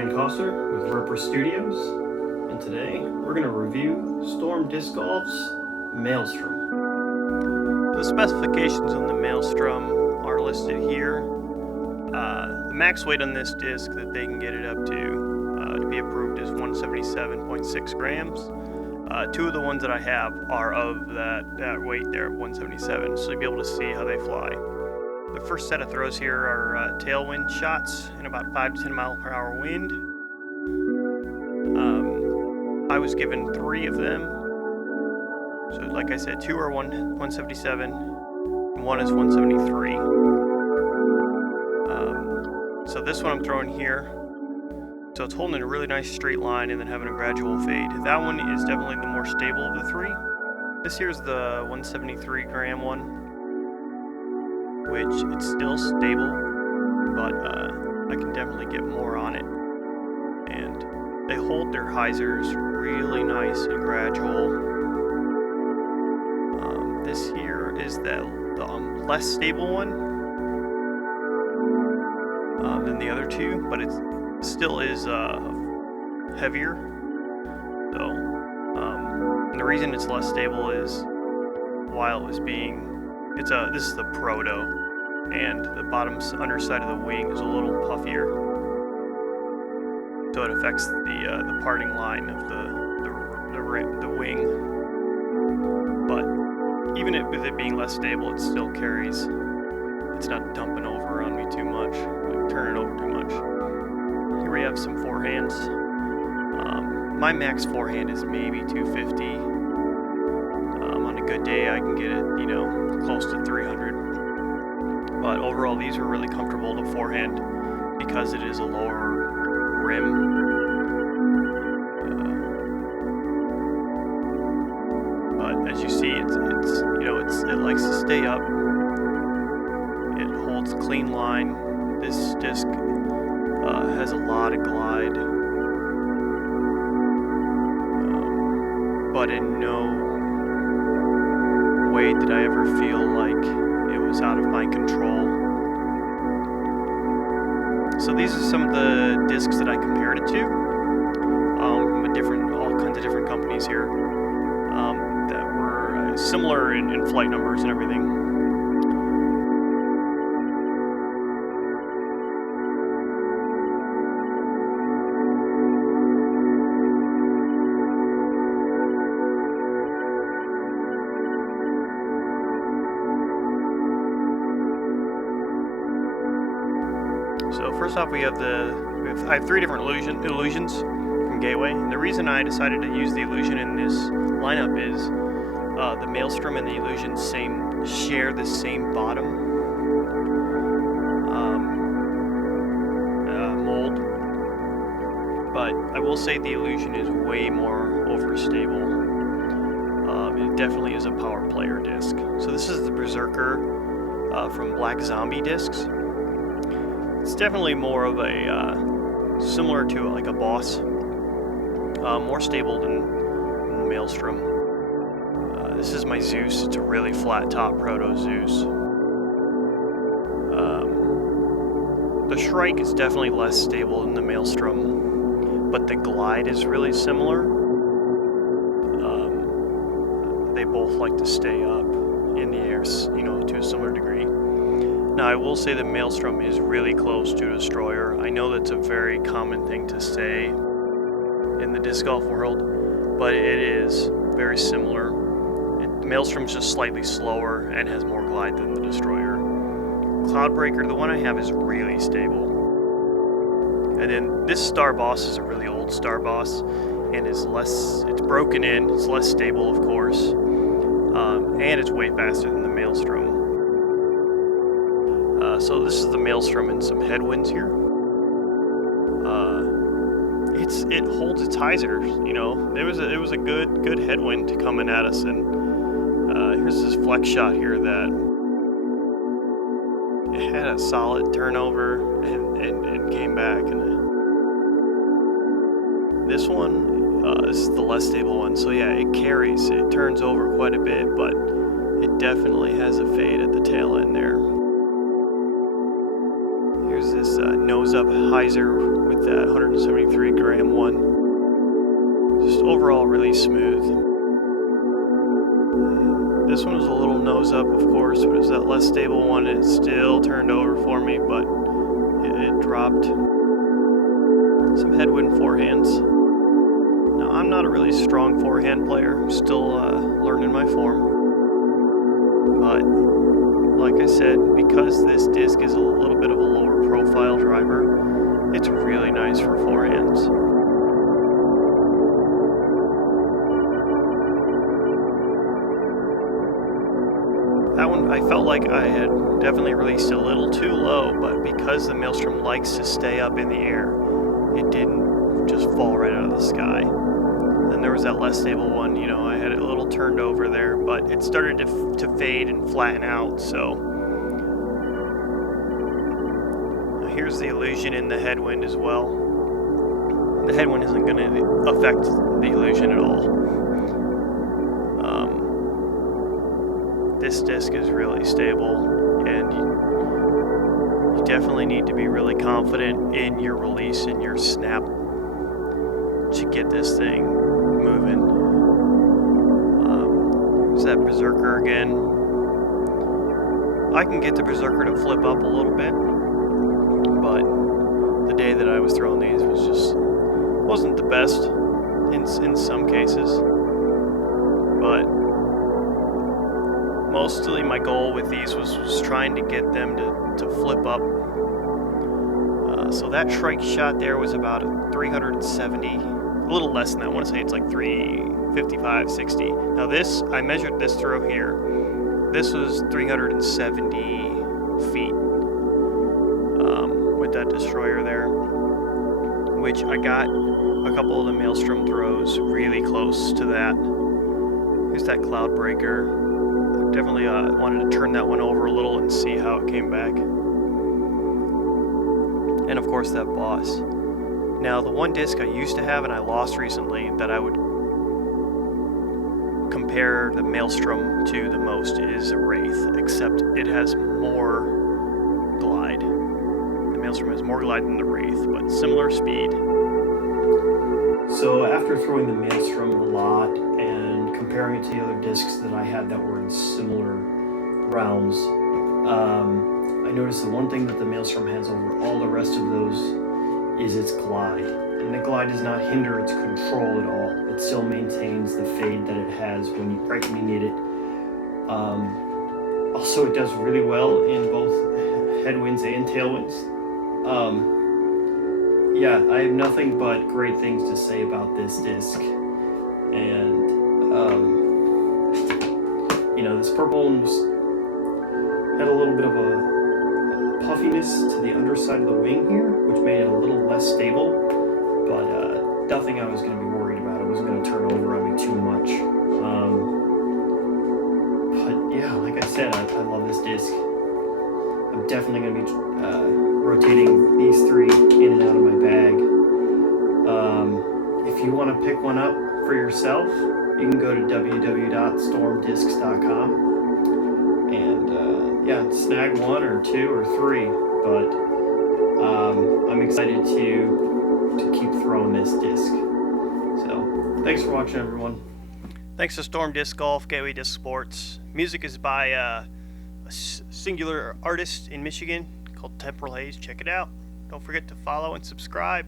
Ryan Kosser with Ripper Studios, and today we're going to review Storm Disc Golf's Maelstrom. The specifications on the Maelstrom are listed here. The max weight on this disc that they can get it up to be approved is 177.6 grams. Two of the ones that I have are of that weight there, 177, so you'll be able to see how they fly. The first set of throws here are tailwind shots in about 5 to 10 mile per hour wind. I was given 3 of them. So like I said, 2 are 177 and 1 is 173. So this one I'm throwing here. So it's holding a really nice straight line and then having a gradual fade. That one is definitely the more stable of the 3. This here's the 173 gram one, which it's still stable, but I can definitely get more on it. And they hold their hyzers really nice and gradual. This here is the less stable one than the other 2, but it still is heavier. So, and the reason it's less stable is while it was being, this is the proto, and the bottom underside of the wing is a little puffier, so it affects the parting line of the wing. But even with it being less stable, it still carries. It's not dumping over on me too much, like turning over too much. Here we have some forehands. My max forehand is maybe 250. On a good day, I can get it, close to 300. But overall, these are really comfortable to forehand because it is a lower rim. But as you see, it likes to stay up. It holds clean line. This disc has a lot of glide, but in no way did I ever feel like it was out of my control. So these are some of the discs that I compared it to from all kinds of different companies here that were similar in flight numbers and everything. So first off, I have 3 different illusions from Gateway. And the reason I decided to use the illusion in this lineup is the Maelstrom and the illusion share the same bottom mold, but I will say the illusion is way more overstable. It definitely is a power player disc. So this is the Berserker from Black Zombie Discs. It's definitely more of a, similar to like a Boss, more stable than the Maelstrom. This is my Zeus. It's a really flat top proto Zeus. The Shrike is definitely less stable than the Maelstrom, but the glide is really similar. They both like to stay up in the air, to a similar degree. Now, I will say the Maelstrom is really close to a Destroyer. I know that's a very common thing to say in the disc golf world, but it is very similar. The Maelstrom's just slightly slower and has more glide than the Destroyer. Cloudbreaker, the one I have, is really stable. And then this Star Boss is a really old Star Boss and it's broken in, it's less stable, of course, and it's way faster than the Maelstrom. So this is the Maelstrom and some headwinds here. It holds its hyzers. It was a good headwind coming at us, and here's this flex shot here that it had a solid turnover and came back. And this one is the less stable one. So yeah, it carries. It turns over quite a bit, but it definitely has a fade at the tail end there. Here's this nose up hyzer with that 173 gram one. Just overall really smooth. This one was a little nose up, of course, but it was that less stable one, and it still turned over for me, but it dropped. Some headwind forehands. Now, I'm not a really strong forehand player. I'm still learning my form. But, like I said, because this disc is a little bit of a lower profile driver, it's really nice for forehands. That one, I felt like I had definitely released a little too low, but because the Maelstrom likes to stay up in the air, it didn't just fall right out of the sky. Then there was that less stable one, you know, I had it a little turned over there, but it started to fade and flatten out, so. Now here's the illusion in the headwind as well. The headwind isn't going to affect the illusion at all. This disc is really stable, and you definitely need to be really confident in your release and your snap to get this thing moving. There's that Berserker again. I can get the Berserker to flip up a little bit, but the day that I was throwing these wasn't the best in some cases. But mostly my goal with these was trying to get them to flip up. So that strike shot there was about a 370, a little less than that. I want to say it's like 355, 60. Now this, I measured this throw here. This was 370 feet with that destroyer there, which I got a couple of the Maelstrom throws really close to that. Here's that Cloud Breaker. Definitely wanted to turn that one over a little and see how it came back. And of course that Boss. Now the one disc I used to have and I lost recently that I would compare the Maelstrom to the most is a Wraith, except it has more glide. The Maelstrom has more glide than the Wraith, but similar speed. So after throwing the Maelstrom a lot and comparing it to the other discs that I had that were in similar rounds, I noticed the one thing that the Maelstrom has over all the rest of those is its glide. And the glide does not hinder its control at all. It still maintains the fade that it has when you need it. Also, it does really well in both headwinds and tailwinds. Yeah, I have nothing but great things to say about this disc. And, you know, this purple one had a little bit of a puffiness to the underside of the wing here, which made it a little less stable. But nothing I was going to be worried about. It wasn't going to turn over on me too much. But yeah, like I said, I love this disc. I'm definitely going to be rotating these three in and out of my bag. If you want to pick one up for yourself, you can go to www.stormdiscs.com and yeah, snag one or two or three. But I'm excited to keep throwing this disc. So thanks for watching, everyone. Thanks to Storm Disc Golf, Gateway Disc Sports. Music is by a singular artist in Michigan called Temporal Haze. Check it out. Don't forget to follow and subscribe.